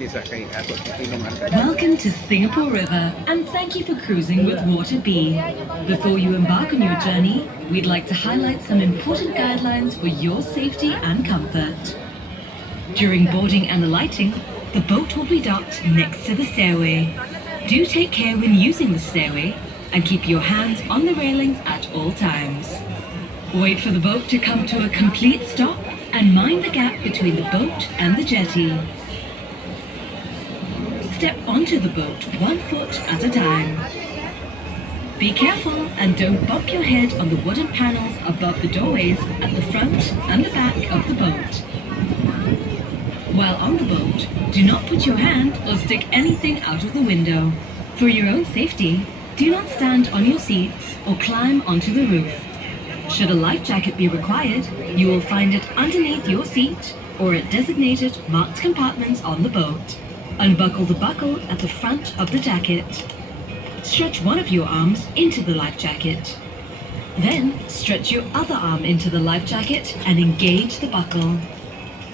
Welcome to Singapore River and thank you for cruising with Water B. Before you embark on your journey, we'd like to highlight some important guidelines for your safety and comfort. During boarding and alighting, the boat will be docked next to the stairway. Do take care when using the stairway and keep your hands on the railings at all times. Wait for the boat to come to a complete stop and mind the gap between the boat and the jetty. Step onto the boat 1 foot at a time. Be careful and don't bump your head on the wooden panels above the doorways at the front and the back of the boat. While on the boat, do not put your hand or stick anything out of the window. For your own safety, do not stand on your seats or climb onto the roof. Should a life jacket be required, you will find it underneath your seat or at designated marked compartments on the boat. Unbuckle the buckle at the front of the jacket. Stretch one of your arms into the life jacket. Then stretch your other arm into the life jacket and engage the buckle.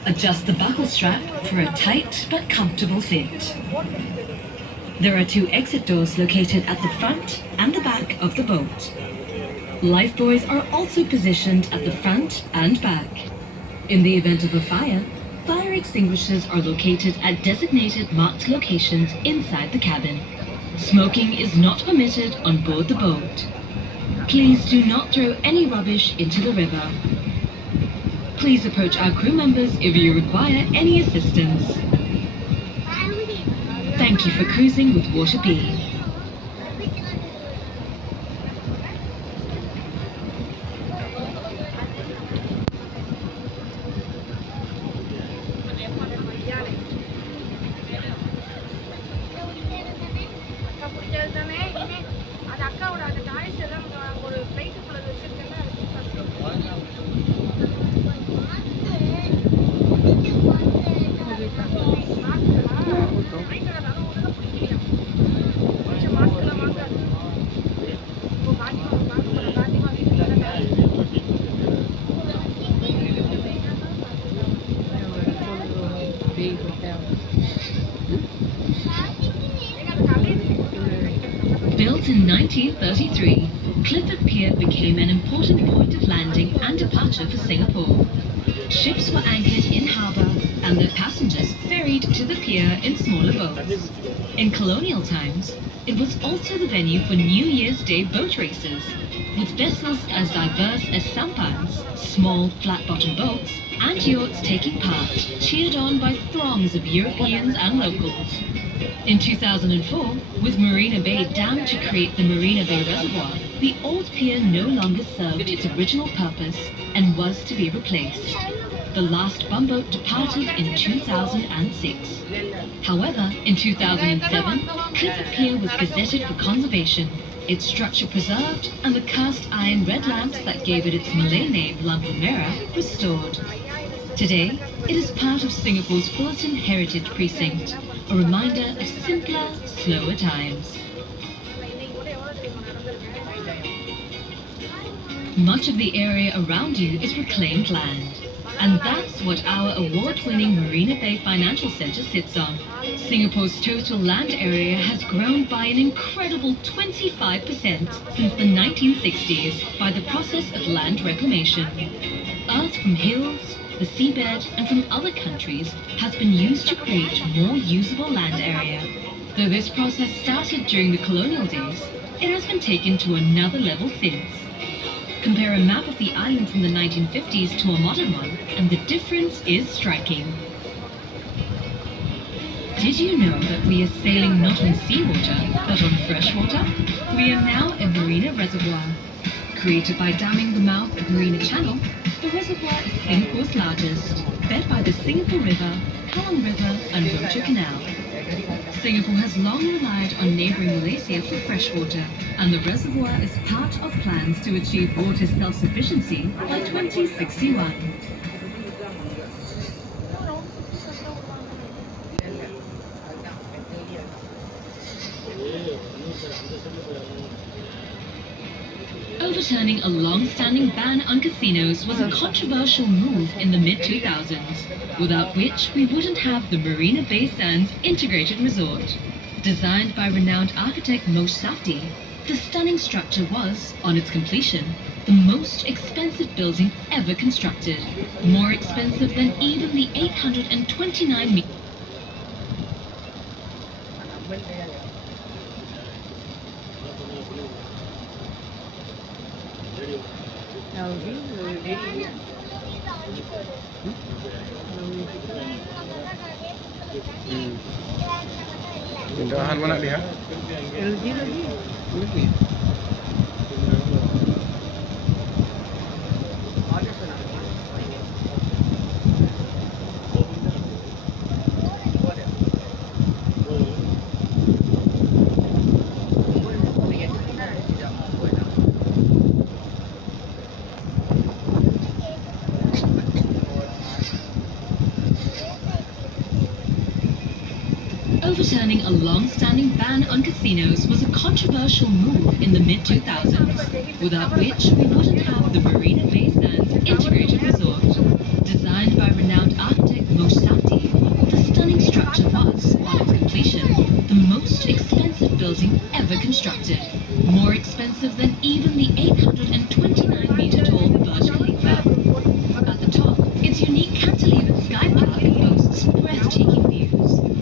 Adjust the buckle strap for a tight but comfortable fit. There are 2 exit doors located at the front and the back of the boat. Life buoys are also positioned at the front and back. In the event of a fire extinguishers are located at designated marked locations inside the cabin. Smoking is not permitted on board the boat. Please do not throw any rubbish into the river. Please approach our crew members if you require any assistance. Thank you for cruising with Water B. Built in 1933, Clifford Pier became an important point of landing and departure for Singapore. Ships were anchored in harbour and their passengers ferried to the pier in smaller boats. In colonial times, it was also the venue for New Year's Day boat races, with vessels as diverse as sampans, small flat-bottomed boats, and yachts taking part, cheered on by throngs of Europeans and locals. In 2004, with Marina Bay dammed to create the Marina Bay Reservoir, the old pier no longer served its original purpose and was to be replaced. The last bumboat departed in 2006. However, in 2007, Clifford Pier was gazetted for conservation, its structure preserved, and the cast iron red lamps that gave it its Malay name Lampu Merah restored. Today, it is part of Singapore's Fullerton Heritage Precinct, a reminder of simpler, slower times. Much of the area around you is reclaimed land, and that's what our award-winning Marina Bay Financial Centre sits on. Singapore's total land area has grown by an incredible 25% since the 1960s by the process of land reclamation. Earth from hills, the seabed, and from other countries has been used to create more usable land area. Though this process started during the colonial days, it has been taken to another level since. Compare a map of the island from the 1950s to a modern one, and the difference is striking. Did you know that we are sailing not on seawater, but on freshwater? We are now in Marina Reservoir. Created by damming the mouth of Marina Channel, the reservoir is Singapore's largest, fed by the Singapore River, Kallang River and Rochor Canal. Singapore has long relied on neighbouring Malaysia for freshwater, and the reservoir is part of plans to achieve water self-sufficiency by 2061. Overturning a long-standing ban on casinos was a controversial move in the mid-2000s, without which we wouldn't have the Marina Bay Sands Integrated Resort. Designed by renowned architect Moshe Safdie, the stunning structure was, on its completion, the most expensive building ever constructed, more expensive than even the 829 meters. Pindahan mana dia? LG lagi. Lagi. Overturning a long-standing ban on casinos was a controversial move in the mid-2000s, without which we wouldn't have the Marina Bay Sands Integrated Resort. Designed by renowned architect Moshe Safdie, the stunning structure was, on its completion, the most expensive building ever constructed, more expensive than even the 829-meter-tall Burj Khalifa. At the top, its unique cantilevered sky park boasts breathtaking views.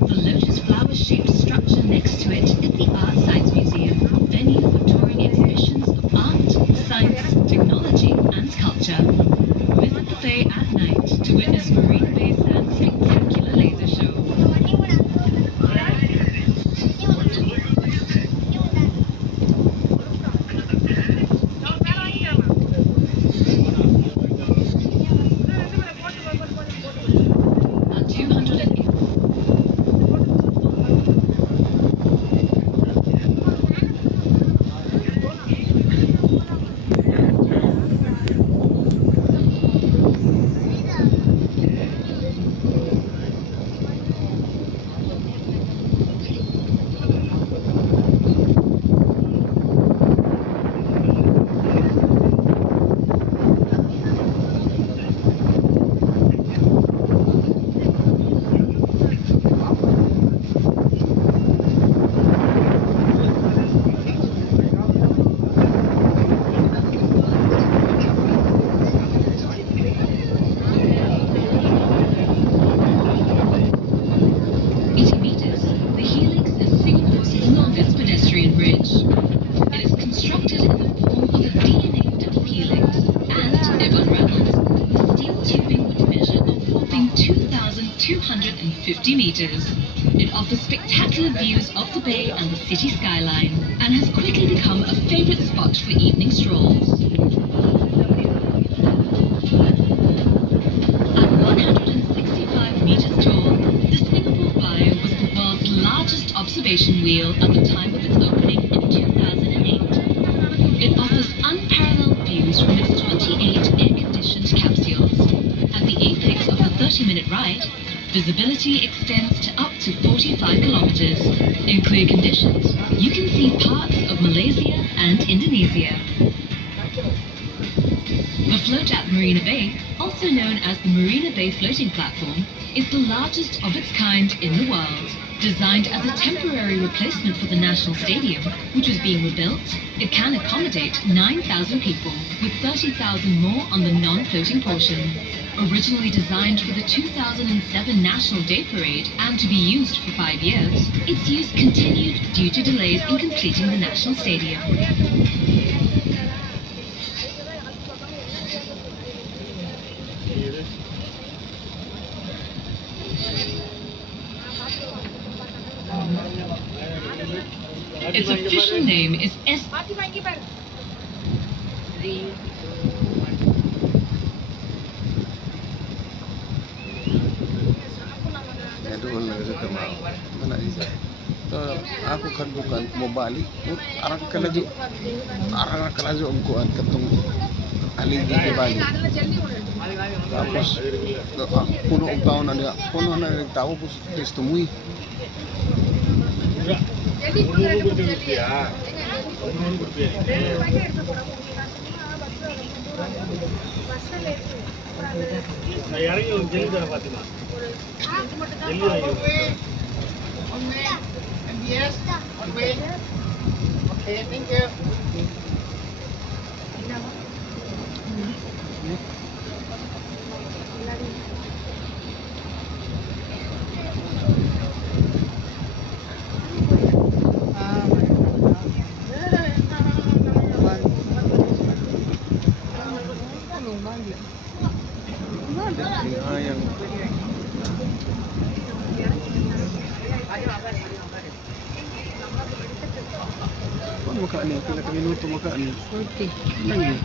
The lotus flower-shaped structure next to it is the Art Science Museum, venue for touring exhibitions of art, science, technology, and culture. Visit the bay at night to witness Marina Bay Sands' spectacular laser show. At 208 meters, the Helix is Singapore's longest pedestrian bridge. It is constructed in the form of a DNA double helix, and, if unraveled, the steel tubing would measure a whopping 2,250 meters. It offers spectacular views of the bay and the city skyline, and has quickly become a favorite spot for evening strolls. At 165 meters tall, the Singapore Flyer was the world's largest observation wheel at the time of its opening in 2008. It offers unparalleled views from its 28 air-conditioned capsules. At the apex of the 30-minute ride, visibility extends to up to 45 kilometers. In clear conditions, you can see parts of Malaysia and Indonesia. The float at Marina Bay, also known as the Marina Bay Floating Platform, is the largest of its kind in the world. Designed as a temporary replacement for the National Stadium, which was being rebuilt, it can accommodate 9,000 people, with 30,000 more on the non-floating portion. Originally designed for the 2007 National Day Parade and to be used for 5 years, its use continued due to delays in completing the National Stadium. Its official name is S. Doon lang sa tama. Mana isa. To ako kan bukan mo balik. Arang kalajo. Arang kalajo ang kuan katong aligi kay balik. Tapos puno og taon na dia. Puno na ng tao pus testumuy. jadi இறங்கி ஒரு jelly தர Fathima jelly வாங்கி Yes, okay. Okay, thank you. Ayang. Paano makaan niya? Pila ka minuto makaan niya? 40. Lang yun.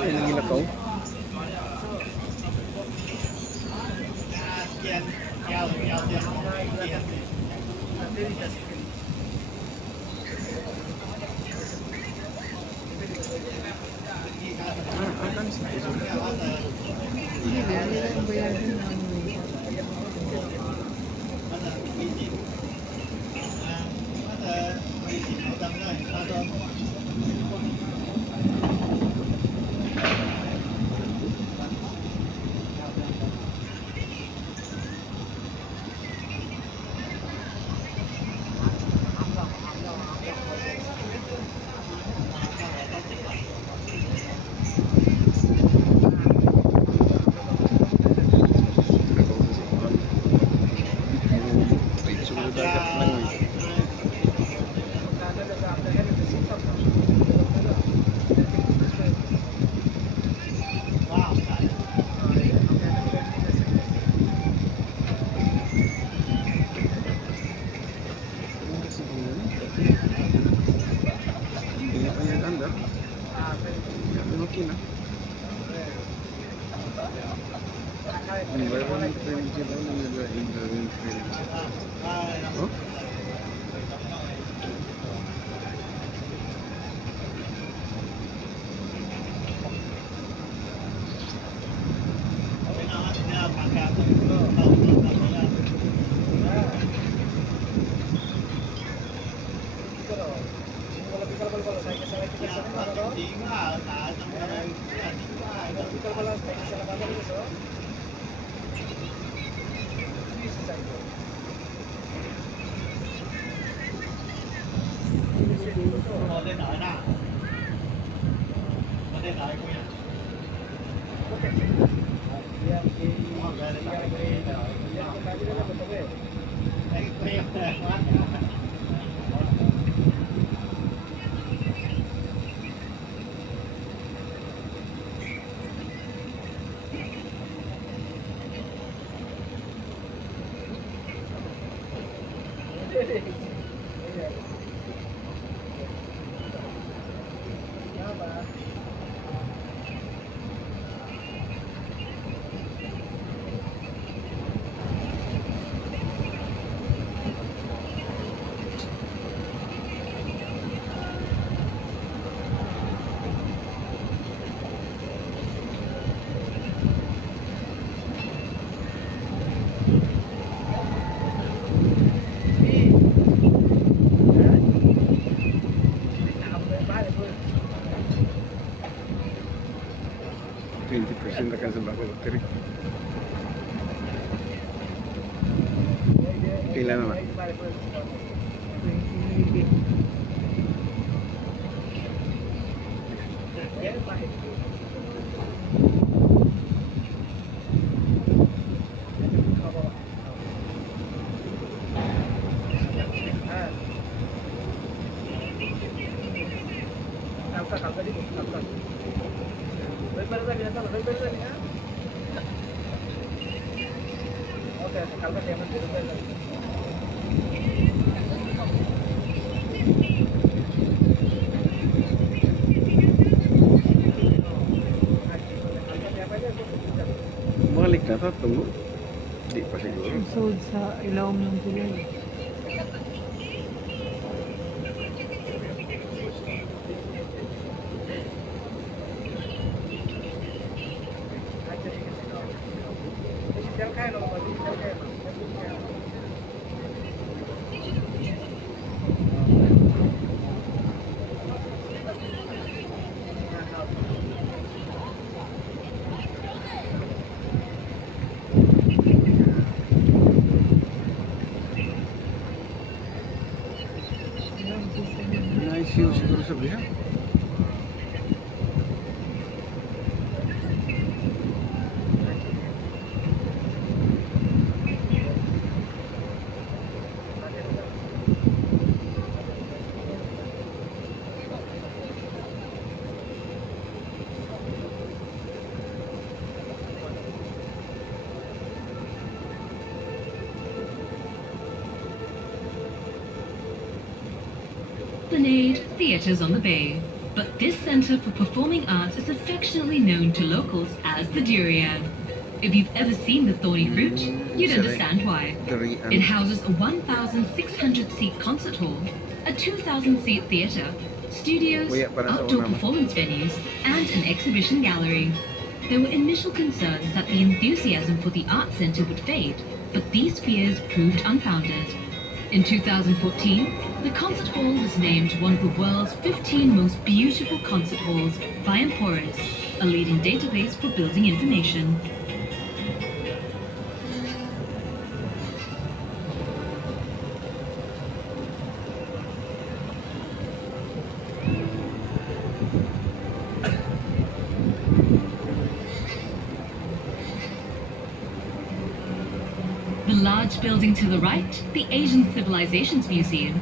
Ay, nangilakaw. Akan sa Hindi ba? Nila ang bayaran ng ano. Environment friendly daw na nila environment friendly. Oh? Persen akan sa bako battery. Pila naman? 20. Balik na to, tunggu. Di pa siguro. Usod sa ilawom ng tulay. Nice view siguro sa biha. Esplanade Theatres on the Bay. But this Centre for Performing Arts is affectionately known to locals as the Durian. If you've ever seen the thorny fruit, you'd understand why. It houses a 1,600-seat concert hall, a 2,000-seat theatre, studios, outdoor performance venues, and an exhibition gallery. There were initial concerns that the enthusiasm for the Arts Centre would fade, but these fears proved unfounded. In 2014, the concert hall was named one of the world's 15 most beautiful concert halls by Emporis, a leading database for building information. The large building to the right, the Asian Civilizations Museum.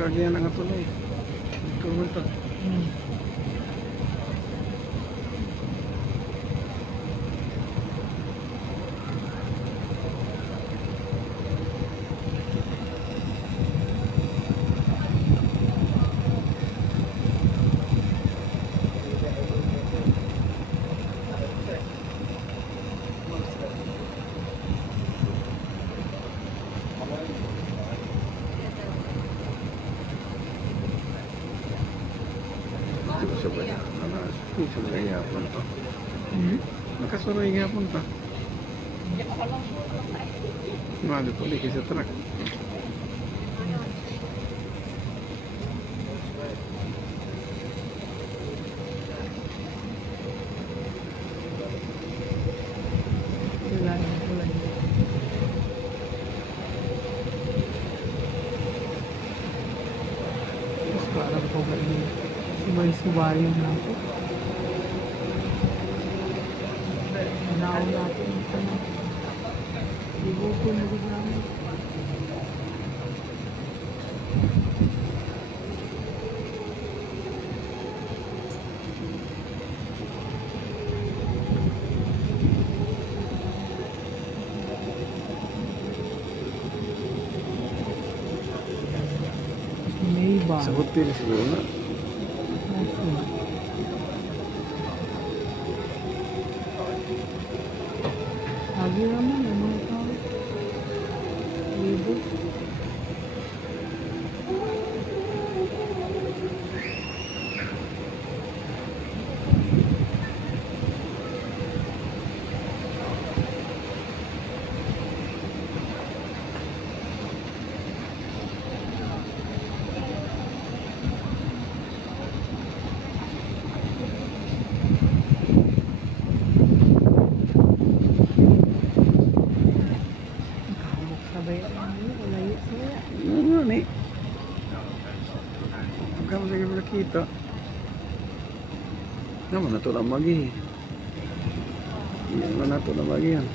Kagaya na nga tuloy. Ikaw mo ito. Coba ya, karena itu sebenarnya pun toh. Maka sore ini pun toh. Mana boleh kisah terak. Parang po ba ini subay-subayan na po. Manaw natin ito na. Ibo po na rin namin. May iba. Sa hotel siguro na. Lagi naman yung mga tao. Libo. gani. Kamu sige makita. Naman na to lang magi. Yan na to lang magi yan.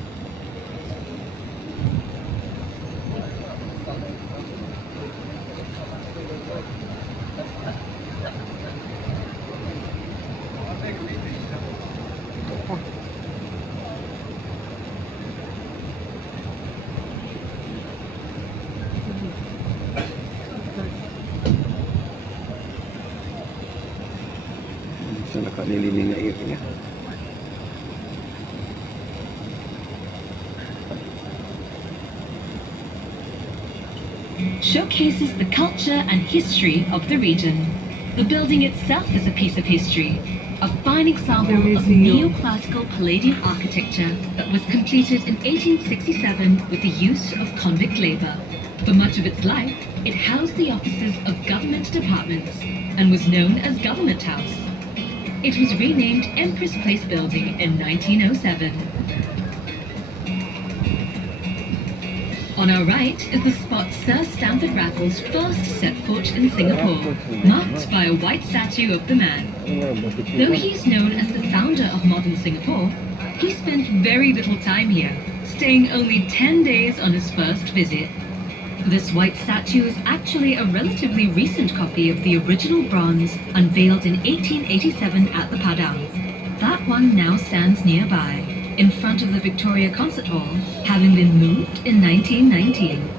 Sa nakalilining na area. Showcases the culture and history of the region. The building itself is a piece of history, a fine example of neoclassical Palladian architecture that was completed in 1867 with the use of convict labor. For much of its life, it housed the offices of government departments and was known as Government House. It was renamed Empress Place Building in 1907. On our right is the spot Sir Stamford Raffles first set foot in Singapore, marked by a white statue of the man. Though he is known as the founder of modern Singapore, he spent very little time here, staying only 10 days on his first visit. This white statue is actually a relatively recent copy of the original bronze unveiled in 1887 at the Padang. That one now stands nearby, in front of the Victoria Concert Hall, having been moved in 1919.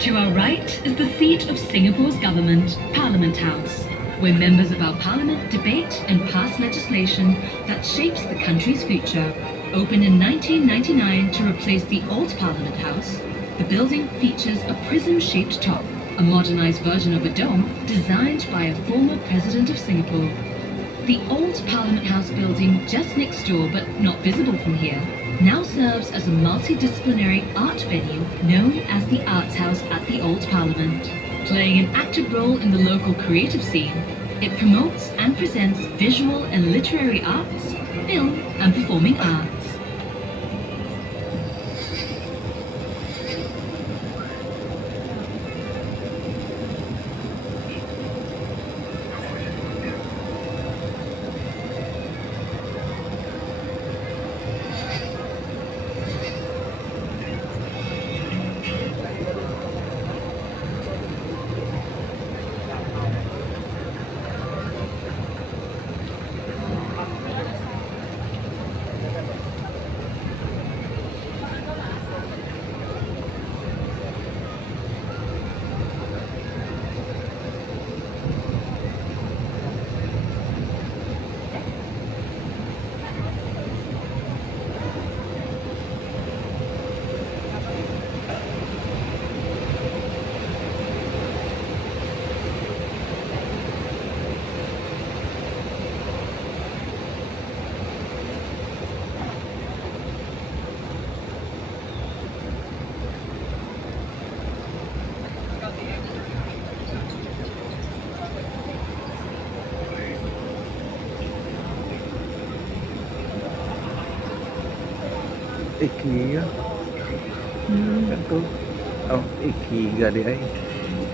To our right is the seat of Singapore's government, Parliament House, where members of our parliament debate and pass legislation that shapes the country's future. Opened in 1999 to replace the old Parliament House, the building features a prism-shaped top, a modernized version of a dome designed by a former president of Singapore. The old Parliament House building just next door but not visible from here now serves as a multidisciplinary art venue known as the Arts House at the Old Parliament. Playing an active role in the local creative scene, it promotes and presents visual and literary arts, film and performing arts. IKEA. Ito. Oh, IKEA di ay.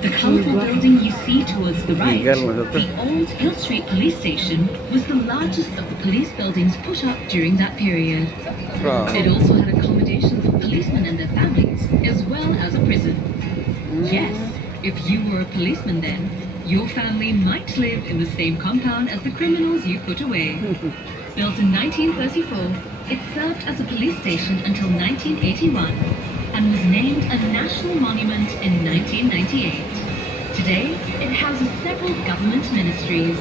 The colourful building you see towards the right, Legal na to. the old Hill Street Police Station, was the largest of the police buildings put up during that period. It also had accommodation for policemen and their families, as well as a prison. Yes, if you were a policeman then, your family might live in the same compound as the criminals you put away. Built in 1934, it served as a police station until 1981 and was named a national monument in 1998. Today, it houses several government ministries.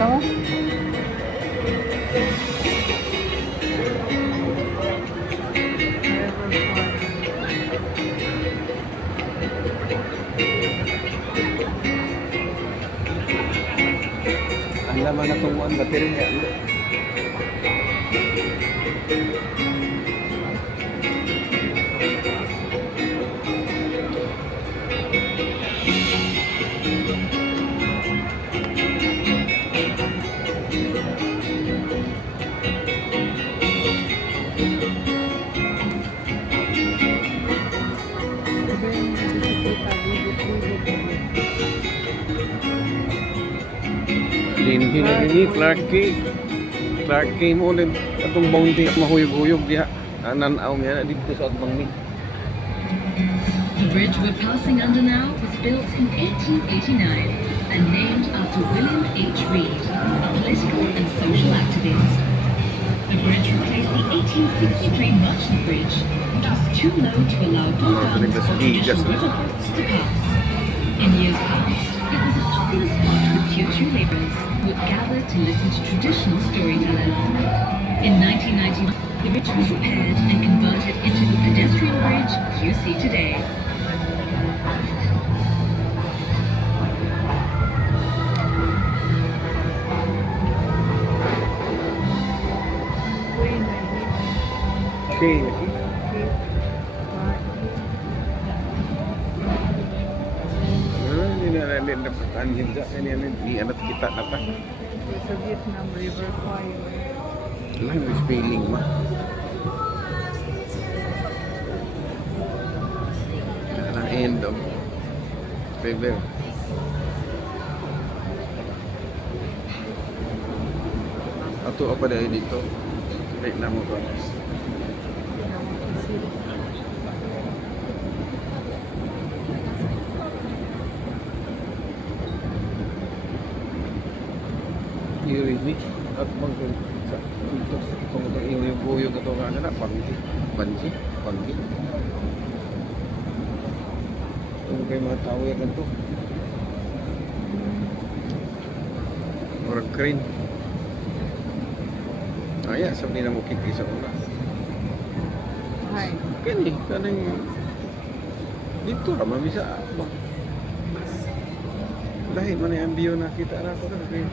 ito. Ang laman na itong one battery niya. Ano? Hindi na ini Clark K mo ulit itong bounty mahuyog-huyog diha. Ananaw niya na dito sa atbang ni. The bridge we're passing under now was built in 1889 and named after William H. Reed, a political and social activist. The bridge replaced the 1863 Merchant Bridge, which was too low to allow boat-bound or traditional riverboats to pass. In years past, it was a popular spot with Teochew laborers who would gather to listen to traditional storytellers. In 1991, the bridge was repaired and converted into the pedestrian bridge you see today. Okay. Hindi na dapat anjing sa ini di anak kita nata. Sa Vietnam River Choir. Lang may spelling ma. Ang end of river. Ato apa dahil dito? Wait na mo ko. Ini at mangkong sa kung yung buyog ito nga na banji kung kayo mga tao yan ito murag crane ayan sabi na mo kiki sa una Hi. kaning dito ramah bisa dahil man yung ambiyo na kita na ako na crane.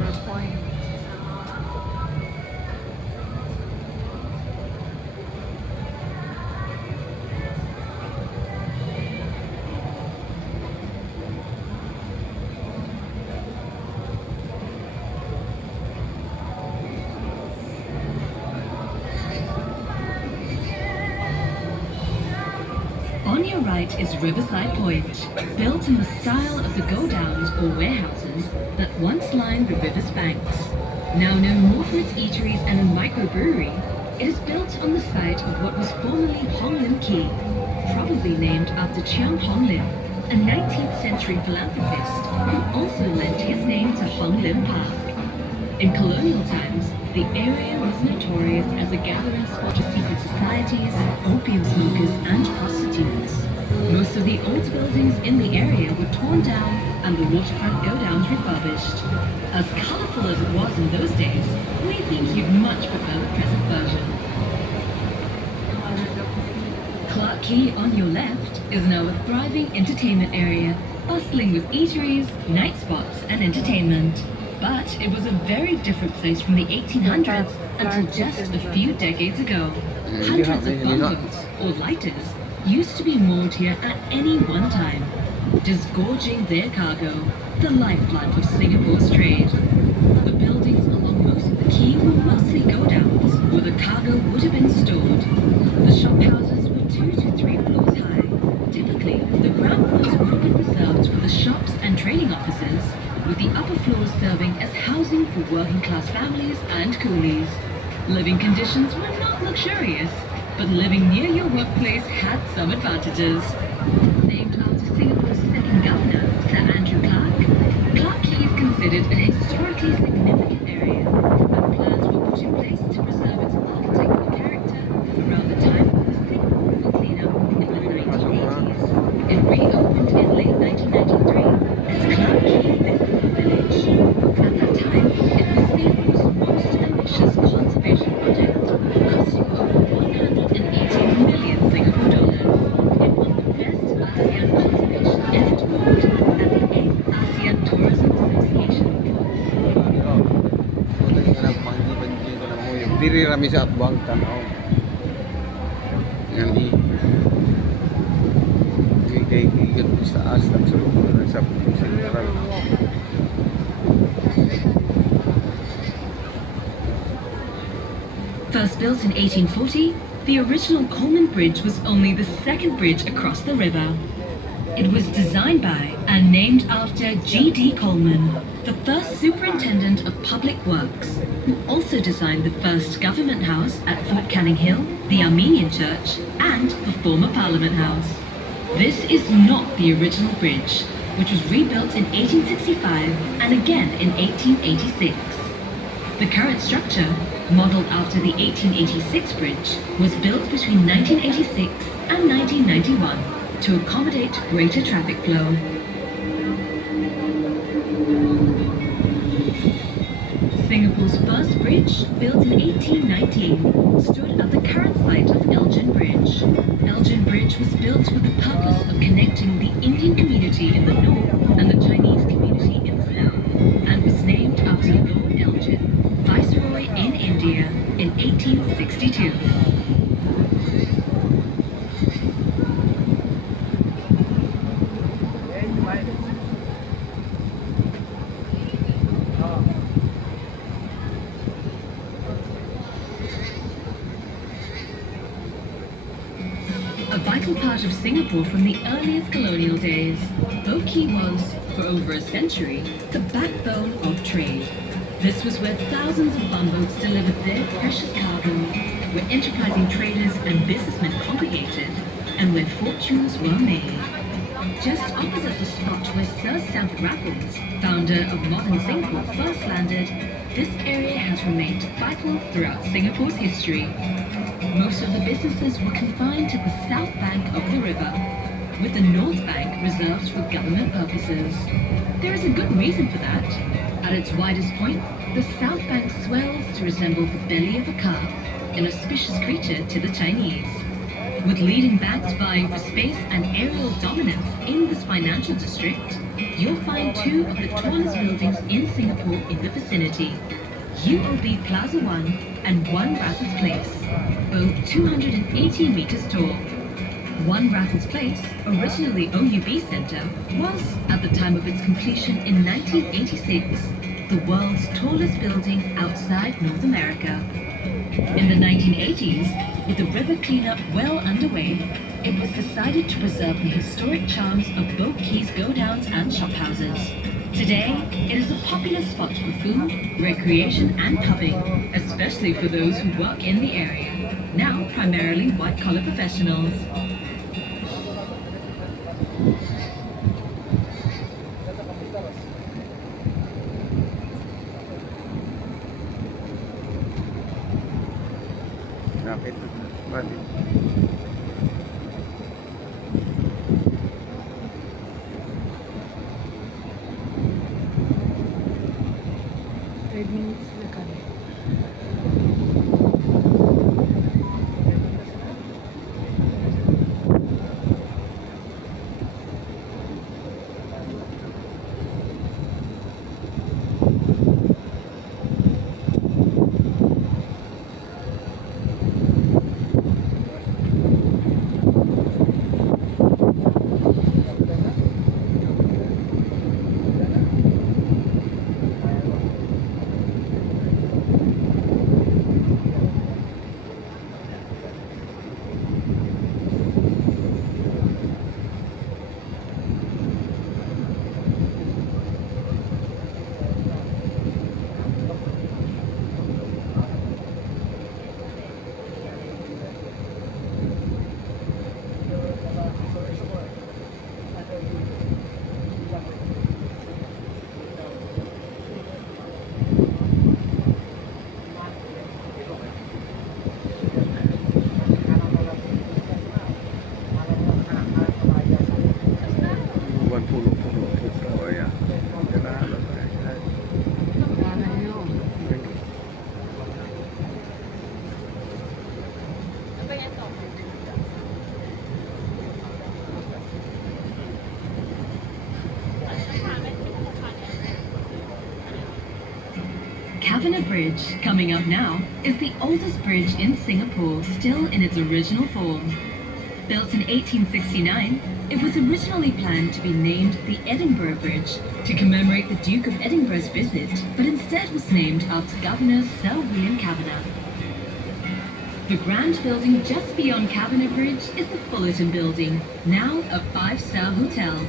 River Point. On your right is Riverside Point, built in the style of the go-downs or warehouses that once lined the river's banks. Now known more for its eateries and a microbrewery, it is built on the site of what was formerly Hong Lim Quay, probably named after Chiang Hong Lim, a 19th century philanthropist who also lent his name to Hong Lim Park. In colonial times, the area was notorious as a gathering spot for secret societies, opium smokers, and prostitutes. Most of the old buildings in the area were torn down and the waterfront go-downs refurbished. As colourful as it was in those days, we think you'd much prefer the present version. Clark Quay on your left is now a thriving entertainment area, bustling with eateries, night spots, and entertainment. But it was a very different place from the 1800s until just a few decades ago. Hundreds of bungalows, or lighters, used to be moored here at any one time, disgorging their cargo, the lifeblood of Singapore's trade. The buildings along most of the quay were mostly go-downs, where the cargo would have been stored. The shop houses were 2 to 3 floors high. Typically, the ground floors would have been reserved for the shops and trading offices, with the upper floors serving as housing for working-class families and coolies. Living conditions were not luxurious, but living near your workplace had some advantages. Named after Singapore's second governor, Sir Andrew Clark diri rami sa atbang tanaw. Ngali. Kay igat sa as lang sa sentral. First built in 1840, the original Coleman Bridge was only the second bridge across the river. It was designed by and named after G.D. Coleman, the first superintendent of public works, who also designed the first government house at Fort Canning Hill, the Armenian Church, and the former Parliament House. This is not the original bridge, which was rebuilt in 1865 and again in 1886. The current structure, modeled after the 1886 bridge, was built between 1986 and 1991 to accommodate greater traffic flow. Singapore's first bridge, built in 1819, stood at the current site of Elgin Bridge. Elgin Bridge was built with the purpose of connecting the Indian community in the north and the Chinese community in the south, and was named after Lord Elgin, Viceroy in India, in 1862. A vital part of Singapore from the earliest colonial days, Boat Quay was, for over a century, the backbone of trade. This was where thousands of bumboats delivered their precious cargo, where enterprising traders and businessmen congregated, and where fortunes were made. Just opposite the spot where Sir Stamford Raffles, founder of modern Singapore, first landed, this area has remained vital throughout Singapore's history. Most of the businesses were confined to the south bank of the river, with the north bank reserved for government purposes. There is a good reason for that. At its widest point, the south bank swells to resemble the belly of a calf, an auspicious creature to the Chinese. With leading banks vying for space and aerial dominance in this financial district, you'll find two of the tallest buildings in Singapore in the vicinity. UOB Plaza 1 and One Raffles Place, both 280 meters tall. One Raffles Place, originally OUB Center, was, at the time of its completion in 1986, the world's tallest building outside North America. In the 1980s, with the river cleanup well underway, it was decided to preserve the historic charms of Boat Quay's go-downs and shophouses. Today, it is a popular spot for food, recreation and pubbing, especially for those who work in the area, now primarily white-collar professionals. Kapit. Bali. Kavanagh Bridge, coming up now, is the oldest bridge in Singapore still in its original form. Built in 1869, it was originally planned to be named the Edinburgh Bridge to commemorate the Duke of Edinburgh's visit, but instead was named after Governor Sir William Kavanagh. The grand building just beyond Kavanagh Bridge is the Fullerton Building, now a 5-star hotel.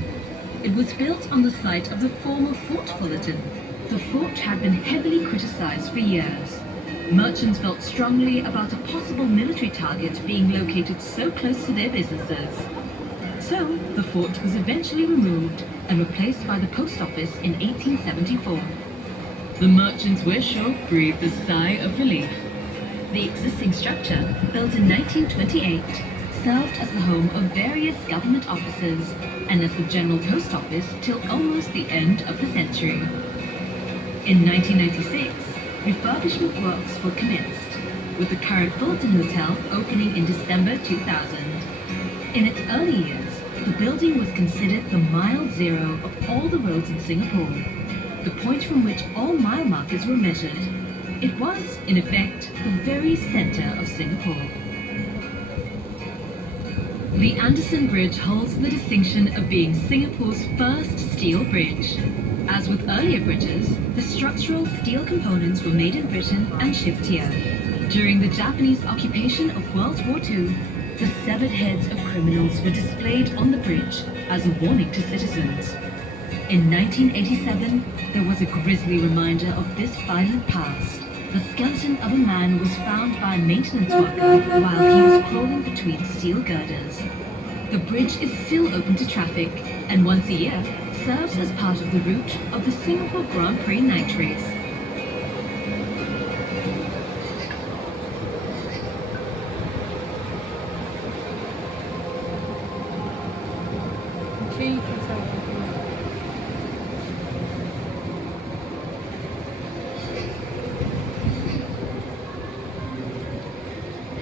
It was built on the site of the former Fort Fullerton. The fort had been heavily criticized for years. Merchants felt strongly about a possible military target being located so close to their businesses. So, the fort was eventually removed and replaced by the post office in 1874. The merchants were sure breathed a sigh of relief. The existing structure, built in 1928, served as the home of various government offices and as the general post office till almost the end of the century. In 1996, refurbishment works were commenced, with the current Fullerton Hotel opening in December 2000. In its early years, the building was considered the mile zero of all the roads in Singapore, the point from which all mile markers were measured. It was, in effect, the very center of Singapore. The Anderson Bridge holds the distinction of being Singapore's first steel bridge. As with earlier bridges, the structural steel components were made in Britain and shipped here. During the Japanese occupation of World War II, the severed heads of criminals were displayed on the bridge as a warning to citizens. In 1987, there was a grisly reminder of this violent past. The skeleton of a man was found by a maintenance worker while he was crawling between steel girders. The bridge is still open to traffic, and once a year, serves as part of the route of the Singapore Grand Prix night race. Change yourself.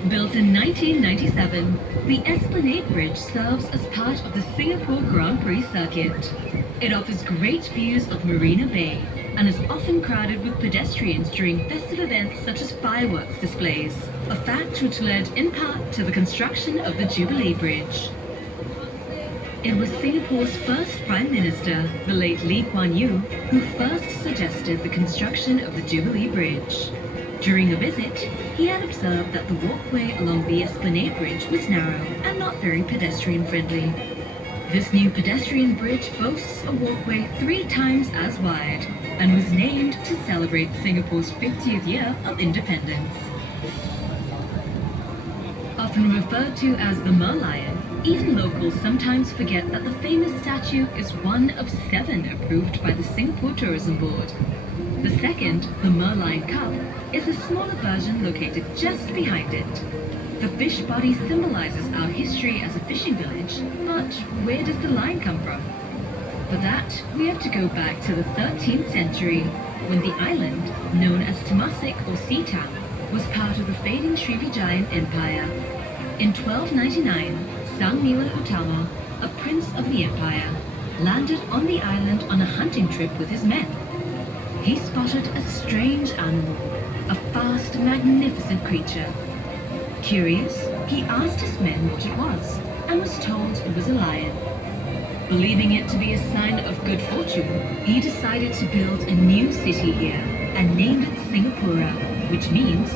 Built in 1997, the Esplanade Bridge serves as part of the Singapore Grand Prix circuit. It offers great views of Marina Bay and is often crowded with pedestrians during festive events such as fireworks displays, a fact which led in part to the construction of the Jubilee Bridge. It was Singapore's first Prime Minister, the late Lee Kuan Yew, who first suggested the construction of the Jubilee Bridge. During a visit, he had observed that the walkway along the Esplanade Bridge was narrow and not very pedestrian-friendly. This new pedestrian bridge boasts a walkway 3 times as wide and was named to celebrate Singapore's 50th year of independence. Often referred to as the Merlion, even locals sometimes forget that the famous statue is one of 7 approved by the Singapore Tourism Board. The second, the Merlion Cup, is a smaller version located just behind it. The fish body symbolizes our history as a fishing village, but where does the lion come from? For that, we have to go back to the 13th century, when the island, known as Temasek or Sea Town, was part of the fading Srivijayan Empire. In 1299, Sang Nila Utama, a prince of the empire, landed on the island on a hunting trip with his men. He spotted a strange animal, a fast, magnificent creature. Curious, he asked his men what it was, and was told it was a lion. Believing it to be a sign of good fortune, he decided to build a new city here, and named it Singapura, which means